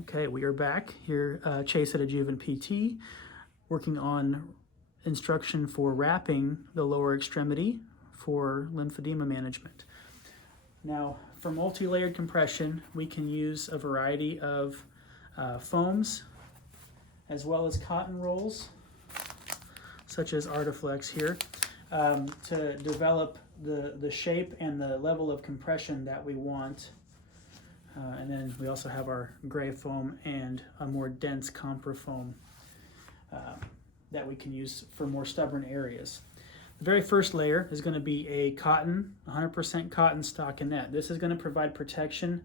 Okay, we are back here, Chase at Adjuvant PT, working on instruction for wrapping the lower extremity for lymphedema management. Now, for multi-layered compression, we can use a variety of foams as well as cotton rolls, such as Artiflex here, to develop the shape and the level of compression that we want. And then we also have our gray foam and a more dense compra foam that we can use for more stubborn areas. The very first layer is going to be a cotton, 100% cotton stockinette. This is going to provide protection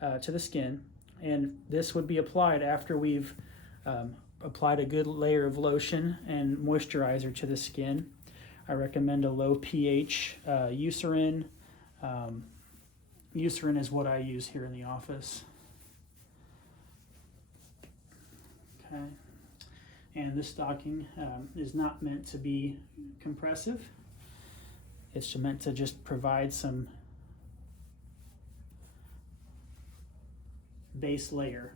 to the skin, and this would be applied after we've applied a good layer of lotion and moisturizer to the skin. I recommend a low pH Eucerin. Eucerin is what I use here in the office. Okay, and this stocking is not meant to be compressive. It's meant to just provide some base layer.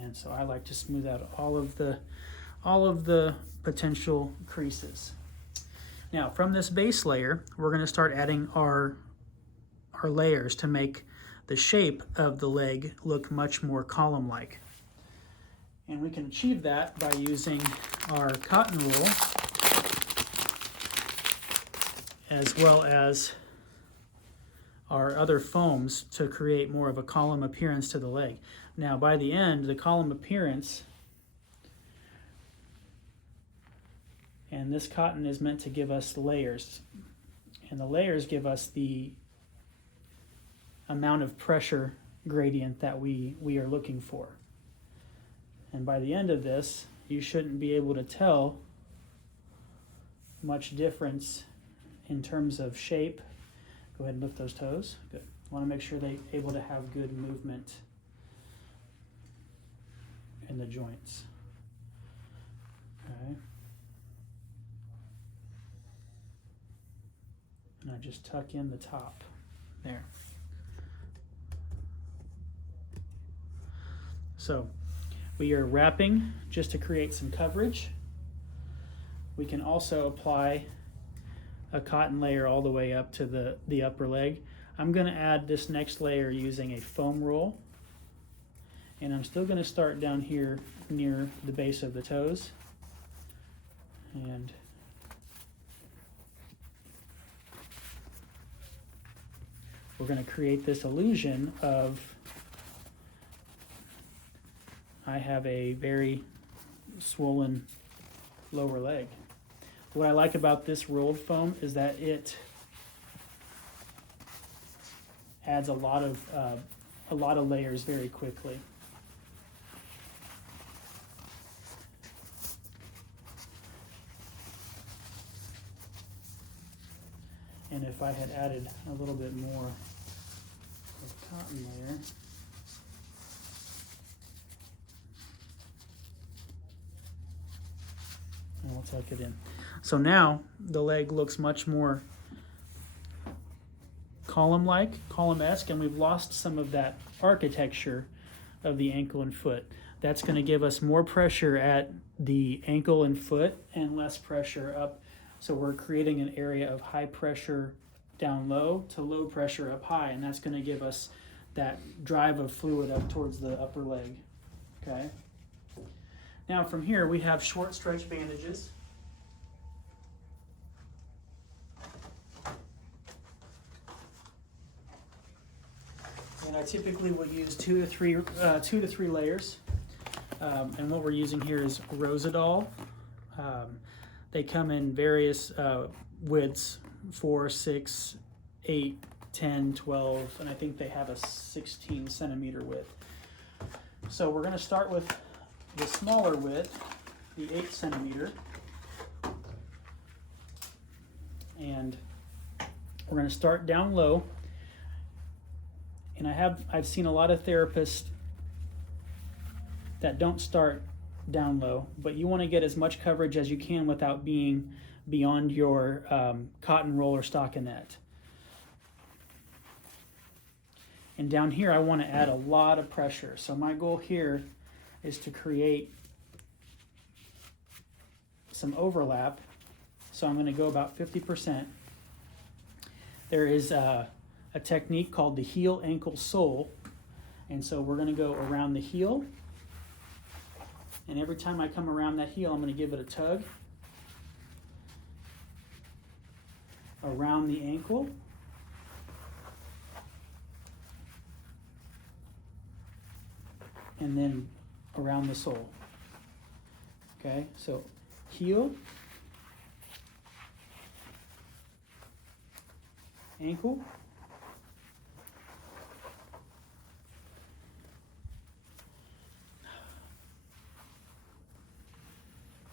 And so I like to smooth out all of the potential creases. Now, from this base layer, we're going to start adding our layers to make the shape of the leg look much more column-like. And we can achieve that by using our cotton roll as well as our other foams to create more of a column appearance to the leg. Now, by the end, the column appearance, and this cotton is meant to give us layers, and the layers give us the amount of pressure gradient that we are looking for. And by the end of this, you shouldn't be able to tell much difference in terms of shape. Go ahead and lift those toes. Good. Want to make sure they're able to have good movement in the joints. Okay. And I just tuck in the top there. So we are wrapping just to create some coverage. We can also apply a cotton layer all the way up to the upper leg. I'm going to add this next layer using a foam roll. And I'm still going to start down here near the base of the toes. And we're going to create this illusion of I have a very swollen lower leg. What I like about this rolled foam is that it adds a lot of layers very quickly. And if I had added a little bit more of cotton layer, and we'll tuck it in. So now the leg looks much more column-like, column-esque, and we've lost some of that architecture of the ankle and foot. That's going to give us more pressure at the ankle and foot and less pressure up. So we're creating an area of high pressure down low to low pressure up high, and that's going to give us that drive of fluid up towards the upper leg. Okay. Now from here we have short stretch bandages. And I typically will use two to three layers. And what we're using here is Rosidol. They come in various widths, 4, 6, 8, 10, 12, and I think they have a 16 centimeter width. So we're going to start with the smaller width, the 8 centimeter, and we're going to start down low. And I've seen a lot of therapists that don't start down low, but you want to get as much coverage as you can without being beyond your cotton roll or stockinette. And down here, I want to add a lot of pressure. So my goal here is to create some overlap. So I'm going to go about 50%. There is a technique called the heel, ankle, sole. And so we're going to go around the heel. And every time I come around that heel, I'm going to give it a tug. Around the ankle. And then around the sole. Okay, so heel, ankle,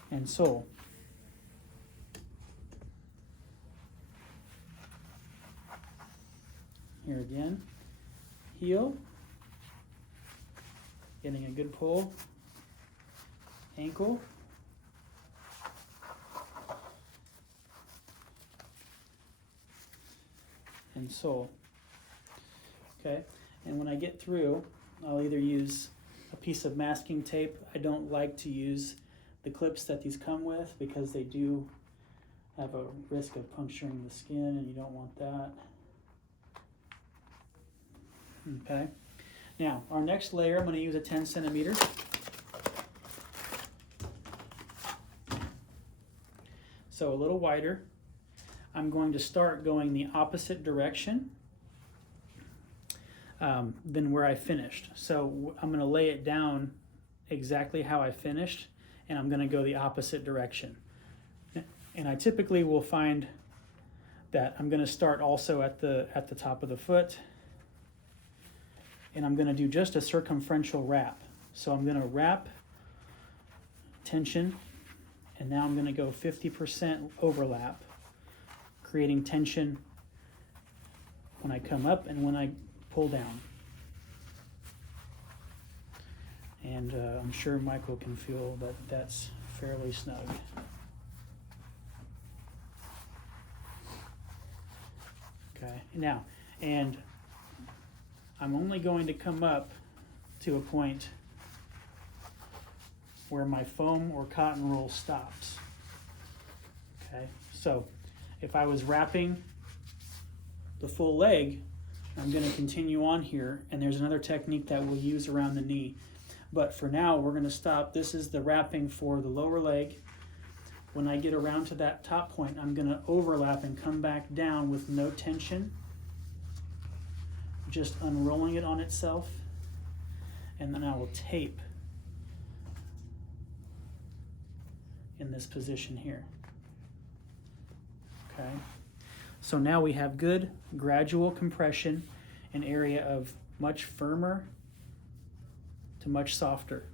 and sole. Here again, heel, getting a good pull, ankle, and sole. Okay, and when I get through, I'll either use a piece of masking tape. I don't like to use the clips that these come with because they do have a risk of puncturing the skin, and you don't want that. Okay, now our next layer, I'm going to use a 10 centimeter. So a little wider. I'm going to start going the opposite direction than where I finished. So I'm going to lay it down exactly how I finished, and I'm going to go the opposite direction. And I typically will find that I'm going to start also at the top of the foot, and I'm going to do just a circumferential wrap. So I'm going to wrap, tension, and now I'm going to go 50% overlap, creating tension when I come up and when I pull down. And I'm sure Michael can feel that that's fairly snug. Okay, now, and I'm only going to come up to a point where my foam or cotton roll stops. Okay, so if I was wrapping the full leg, I'm going to continue on here, and there's another technique that we'll use around the knee. But for now, we're going to stop. This is the wrapping for the lower leg. When I get around to that top point, I'm going to overlap and come back down with no tension, just unrolling it on itself, and then I will tape in this position here. Okay, so now we have good gradual compression, an area of much firmer to much softer.